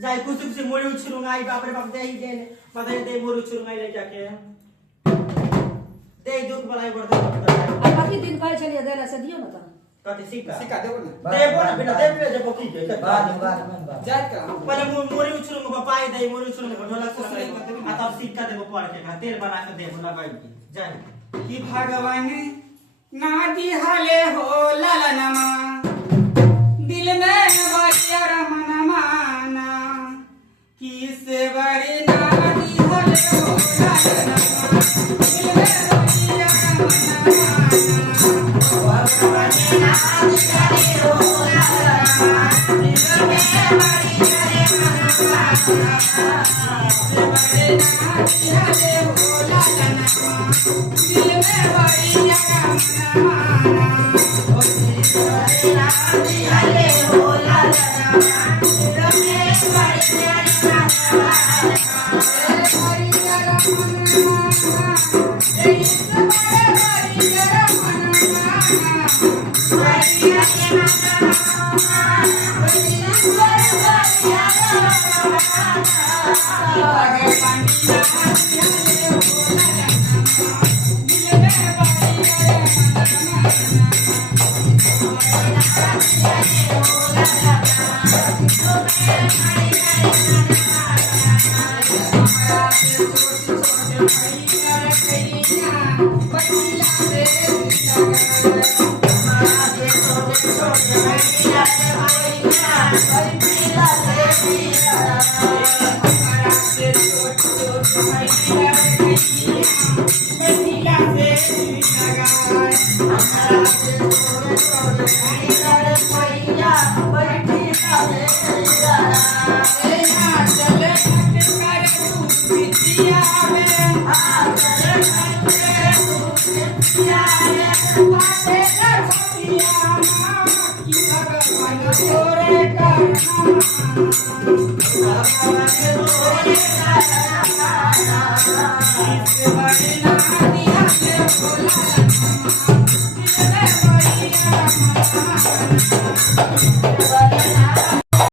जाय कुसुम से मोड़ी उछलूंगा आई बाप रे बाप दे ही दे पता है दे मोड़ी उछलूंगा ले जाके दे दुख भलाई बढ़ता अब बाकी दिन कल चलिए देला से दियो ना तो कति सिक्का सिक्का देबो ना देबो ना बिना दे पे जब की के बाद में जाय का पहले मोड़ी उछलूंगा पापा आई दे मोड़ी उछलूंगा ढोलक से आ तब सिक्का देबो पड़ के तेल बना के देबो लगाई की जाय कि भगवान ना दिहाले हो ललनमा दिल में बड़िया रमन माना किसे बड़ी ना दिहाले हो ललनमा दिल में बड़िया रमन माना भगवान ना दिहाले हो ललनमा दिल में बड़िया रमन माना किसे बड़ी ना दिहाले हो ललनमा दिल में बड़िया रमन माना दिहाले हो ललनमा दिल में बड़िया रमन Bye.